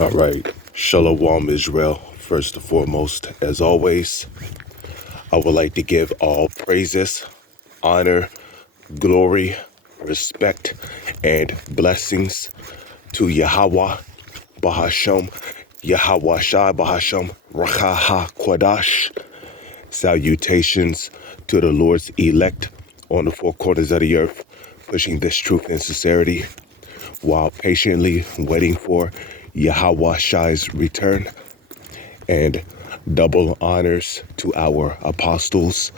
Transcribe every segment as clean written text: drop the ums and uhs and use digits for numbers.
All right. Shalom, Israel. First and foremost, as always, I would like to give all praises, honor, glory, respect, and blessings to Yahweh, Bahasham, Yahweh Shai, Bahasham, Rakaha Kwadash. Salutations to the Lord's elect on the four corners of the earth, pushing this truth and sincerity while patiently waiting for Yahweh Shai's return. And double honors to our apostles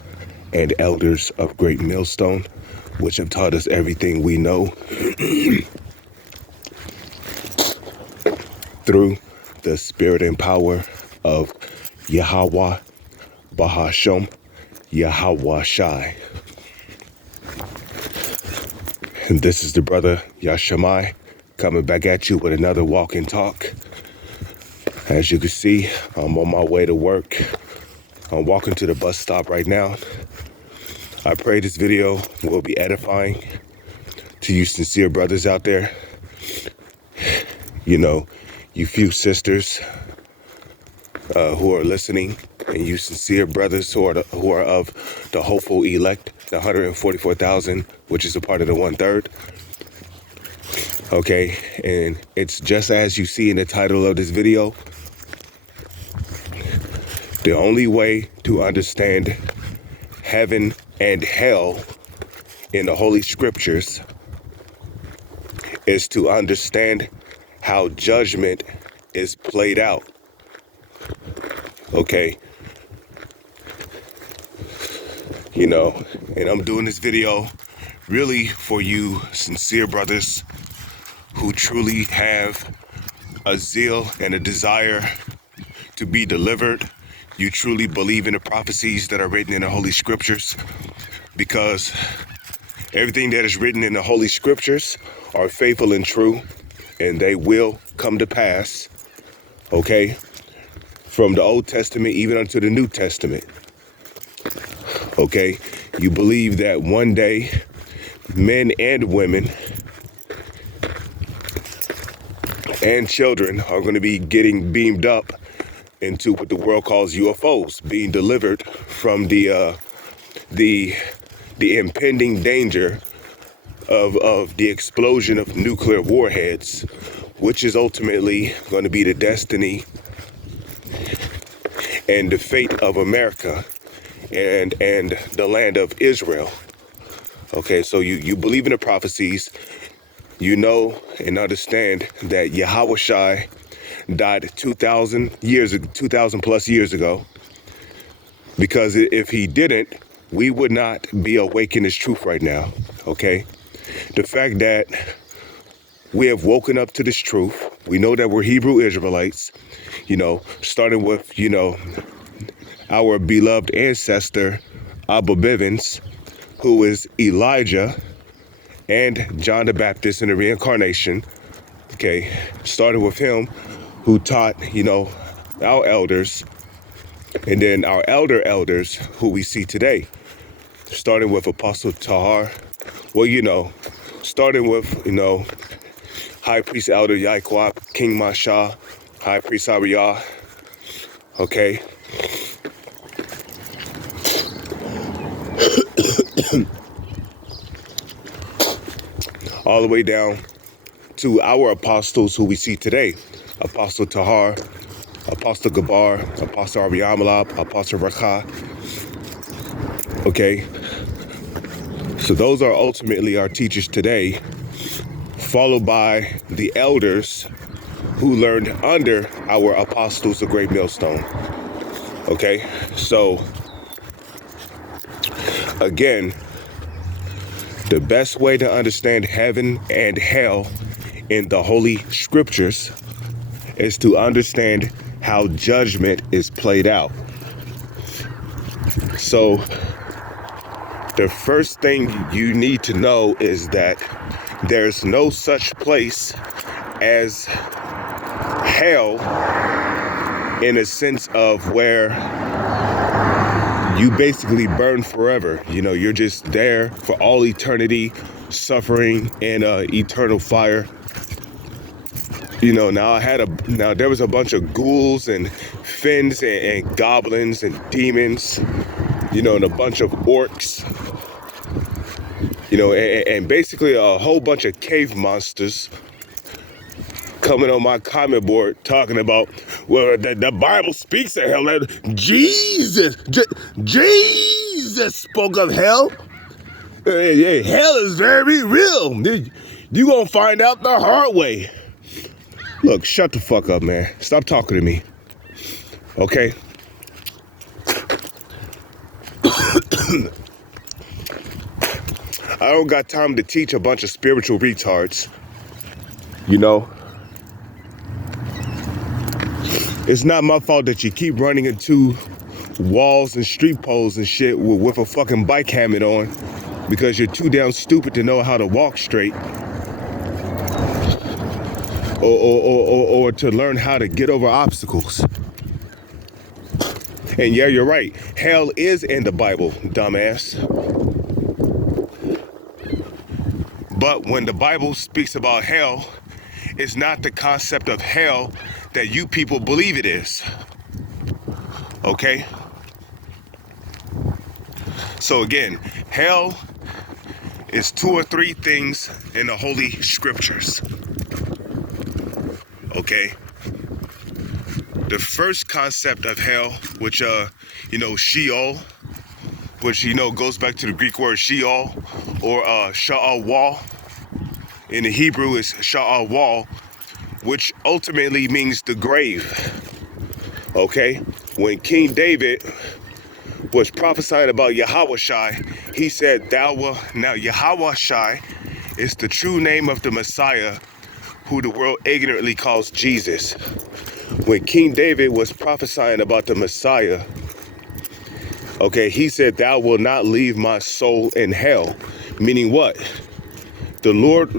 and elders of Great Millstone, which have taught us everything we know through the spirit and power of Yahweh, Bahasham, Yahweh Shai. And this is the brother Yashamai coming back at you with another walk and talk. As you can see, I'm on my way to work. I'm walking to the bus stop right now. I pray this video will be edifying to you sincere brothers out there. You know, you few sisters who are listening, and you sincere brothers who are of the hopeful elect, the 144,000, which is a part of the 1/3. Okay, and it's just as you see in the title of this video. The only way to understand heaven and hell in the Holy Scriptures is to understand how judgment is played out. Okay. You know, and I'm doing this video really for you sincere brothers who truly have a zeal and a desire to be delivered. You truly believe in the prophecies that are written in the Holy Scriptures, because everything that is written in the Holy Scriptures are faithful and true, and they will come to pass, okay? From the Old Testament even unto the New Testament, okay? You believe that one day men and women and children are going to be getting beamed up into what the world calls UFOs, being delivered from the impending danger of the explosion of nuclear warheads, which is ultimately going to be the destiny and the fate of America and the land of Israel. Okay, so you believe in the prophecies. You know and understand that Yahweh Shai died 2,000 plus years ago, because if he didn't, we would not be awake in this truth right now, okay? The fact that we have woken up to this truth, we know that we're Hebrew Israelites, you know, starting with, you know, our beloved ancestor, Abba Bivens, who is Elijah and John the Baptist in the reincarnation, okay? Started with him, who taught, you know, our elders, and then our elders who we see today, starting with Apostle Tahar. Well, you know, starting with, you know, High Priest Elder Yaquab, King Masha, High Priest Ariyah, okay? All the way down to our apostles who we see today, Apostle Tahar, Apostle Gabar, Apostle Ariyamalab, Apostle Rakha, okay? So those are ultimately our teachers today, followed by the elders who learned under our apostles of Great Millstone, okay? So, again, the best way to understand heaven and hell in the Holy Scriptures is to understand how judgment is played out. So, the first thing you need to know is that there's no such place as hell, in a sense of where you basically burn forever. You know, you're just there for all eternity, suffering in eternal fire. Now there was a bunch of ghouls and fiends and goblins and demons, and a bunch of orcs, and basically a whole bunch of cave monsters coming on my comment board talking about, well, the Bible speaks of hell. Jesus spoke of hell. Hey, hell is very real. You gonna find out the hard way. Look, shut the fuck up, man. Stop talking to me. Okay? I don't got time to teach a bunch of spiritual retards. It's not my fault that you keep running into walls and street poles and shit with a fucking bike helmet on because you're too damn stupid to know how to walk straight or to learn how to get over obstacles. And yeah, you're right. Hell is in the Bible, dumbass. But when the Bible speaks about hell, it's not the concept of hell that you people believe it is. Okay? So again, hell is 2 or 3 things in the Holy Scriptures. Okay? The first concept of hell, which, Sheol, which, goes back to the Greek word Sheol, or Sha'al-Wal. In the Hebrew is Sha'al-Wal, which ultimately means the grave. Okay? When King David was prophesying about Yahawashai, he said, now Yahawashai is the true name of the Messiah, who the world ignorantly calls Jesus. When King David was prophesying about the Messiah, okay, he said, thou will not leave my soul in hell. Meaning what? The Lord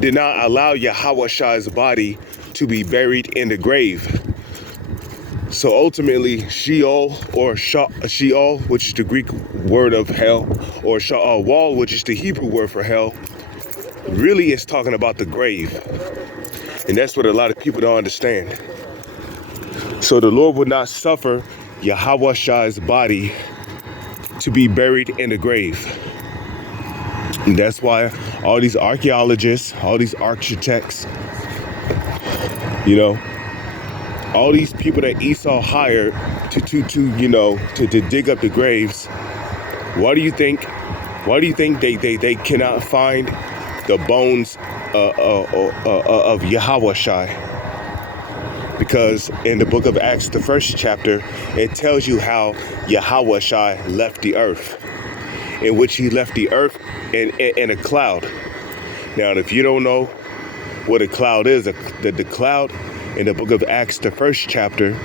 did not allow Yahawashai's body to be buried in the grave. So ultimately, Sheol, or Sheol, which is the Greek word of hell, or Sha'al-Wal, which is the Hebrew word for hell, really is talking about the grave. And that's what a lot of people don't understand. So the Lord would not suffer Yahawashai's body to be buried in the grave. And that's why all these archaeologists, all these architects, all these people that Esau hired to dig up the graves, why do you think they cannot find the bones of Yahawashai? Because in the book of Acts, the first chapter, it tells you how Yahawashai left the earth, in which he left the earth in a cloud. Now, if you don't know what a cloud is, the cloud in the book of Acts, the first chapter,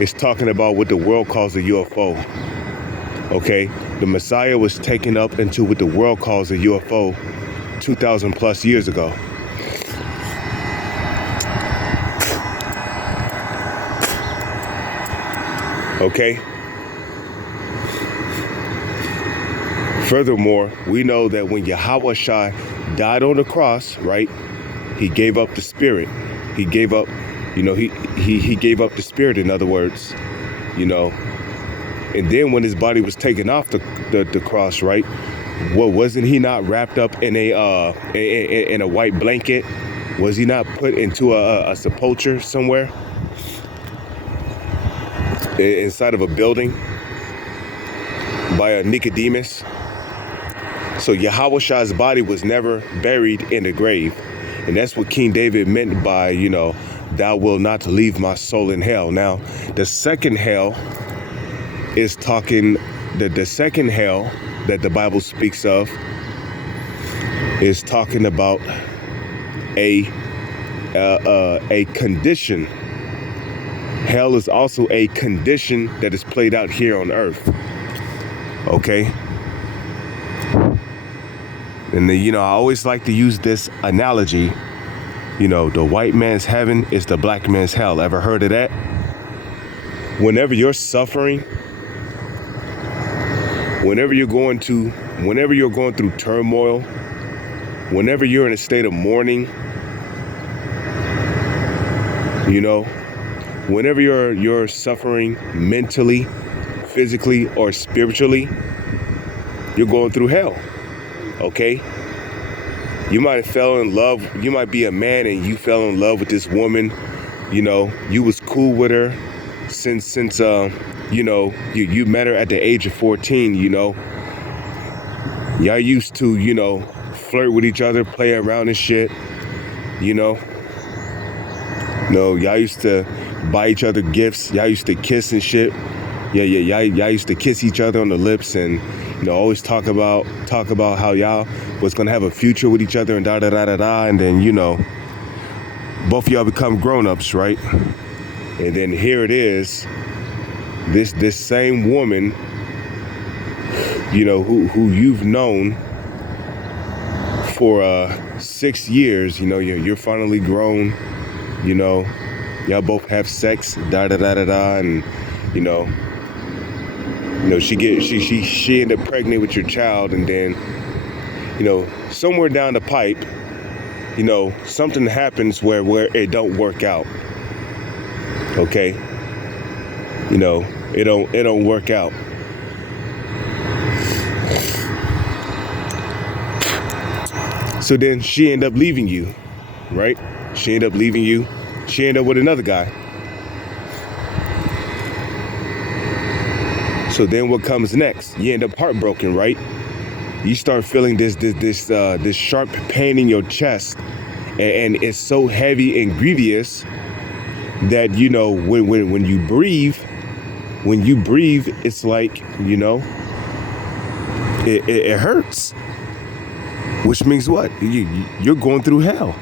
is talking about what the world calls a UFO. Okay, the Messiah was taken up into what the world calls a UFO 2,000 plus years ago. Okay. Furthermore, we know that when Yahawashai died on the cross, right, he gave up the spirit. He gave up, he gave up the spirit, in other words, And then when his body was taken off the cross, right, wasn't he not wrapped up in a white blanket? Was he not put into a sepulcher somewhere inside of a building by a Nicodemus? So Yahawashai's body was never buried in the grave. And that's what King David meant by, thou will not leave my soul in hell. Now, the second hell is talking, the second hell that the Bible speaks of is talking about a condition. Hell is also a condition that is played out here on earth. Okay? And I always like to use this analogy. The white man's heaven is the black man's hell. Ever heard of that? Whenever you're suffering, whenever you're going through turmoil, whenever you're in a state of mourning, you know, whenever you're suffering mentally, physically, or spiritually, you're going through hell. Okay? You might have fell in love. You might be a man and you fell in love with this woman. You know, you was cool with her since you know, you met her at the age of 14, you know. Y'all used to, you know, flirt with each other, play around and shit, you know. No, y'all used to buy each other gifts. Y'all used to kiss and shit. Y'all used to kiss each other on the lips and, you know, always talk about how y'all was gonna have a future with each other and da da da da da. And then, you know, both of y'all become grown-ups, right? And then here it is, this same woman, you know, who you've known for 6 years. You know, you're finally grown. You know, y'all both have sex, da da da da da, and you know, she ended up pregnant with your child, and then, you know, somewhere down the pipe, you know, something happens where it don't work out. Okay, you know, it don't work out. So then she ended up leaving you, right? She ended up leaving you. She ended up with another guy. So then what comes next? You end up heartbroken, right? You start feeling this sharp pain in your chest, and it's so heavy and grievous that, you know, when you breathe, it's like, you know, it hurts. Which means what? You're going through hell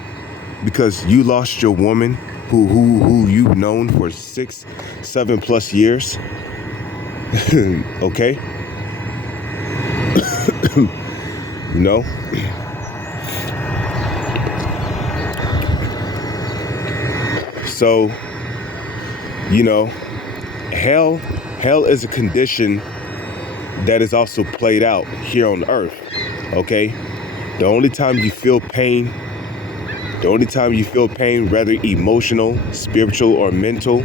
because you lost your woman who you've known for 6, 7+ years. Okay? You know? So, you know, hell is a condition that is also played out here on earth. Okay? The only time you feel pain, whether emotional, spiritual, or mental,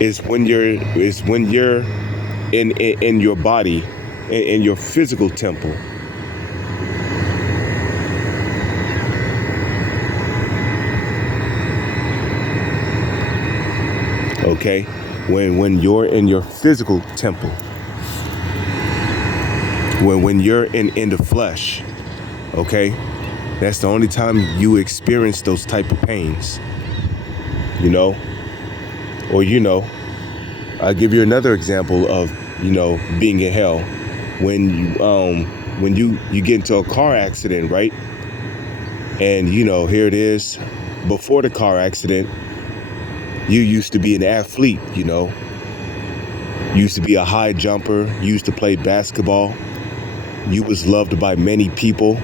is when you're in your body, in your physical temple. Okay? When you're in your physical temple. When you're in the flesh, okay? That's the only time you experience those type of pains, you know? Or, you know, I'll give you another example of, you know, being in hell. When you get into a car accident, right? And, you know, here it is, before the car accident, you used to be an athlete, you know? You used to be a high jumper, you used to play basketball. You was loved by many people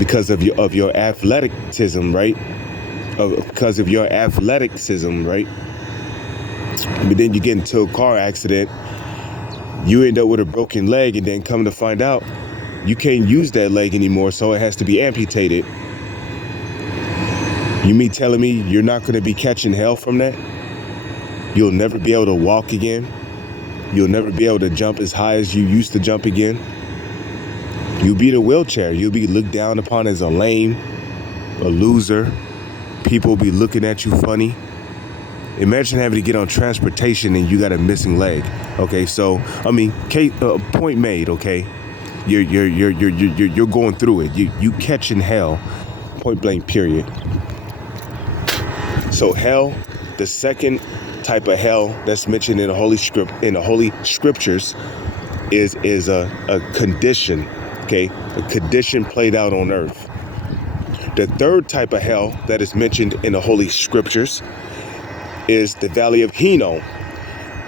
because of your athleticism, right? Because of your athleticism, right? But then you get into a car accident, you end up with a broken leg, and then come to find out you can't use that leg anymore, so it has to be amputated. You mean telling me you're not going to be catching hell from that? You'll never be able to walk again. You'll never be able to jump as high as you used to jump again. You'll be in a wheelchair. You'll be looked down upon as a lame, a loser. People will be looking at you funny. Imagine having to get on transportation and you got a missing leg. Okay, so I mean, point made. Okay, you're going through it. You catching hell, point blank. Period. So hell, the second type of hell that's mentioned in the Holy Scriptures, is a condition. Okay, a condition played out on earth. The third type of hell that is mentioned in the Holy Scriptures is the Valley of Hinnom.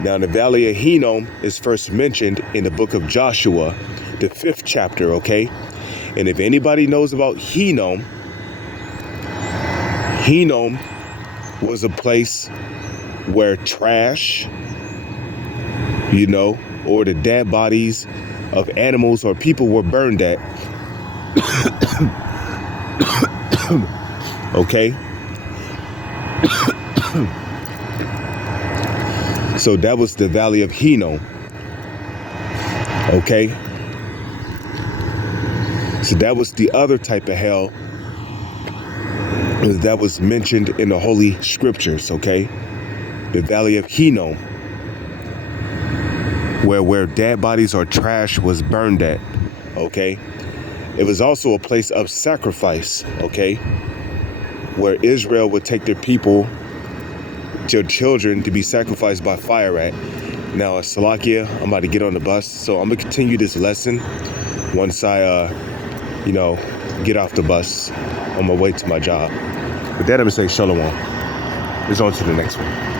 Now, the Valley of Hinnom is first mentioned in the book of Joshua, the 5th chapter, okay? And if anybody knows about Hinnom, Hinnom was a place where trash, you know, or the dead bodies of animals or people were burned at. Okay, so that was the Valley of Hinnom. Okay, so that was the other type of hell that was mentioned in the Holy Scriptures. Okay, the Valley of Hinnom, where dead bodies or trash was burned at. Okay, it was also a place of sacrifice. Okay, where Israel would take their people, their children, to be sacrificed by fire at. Now, Salakia, I'm about to get on the bus, so I'm gonna continue this lesson once I, get off the bus on my way to my job. With that, I'm gonna say shalom. It's on to the next one.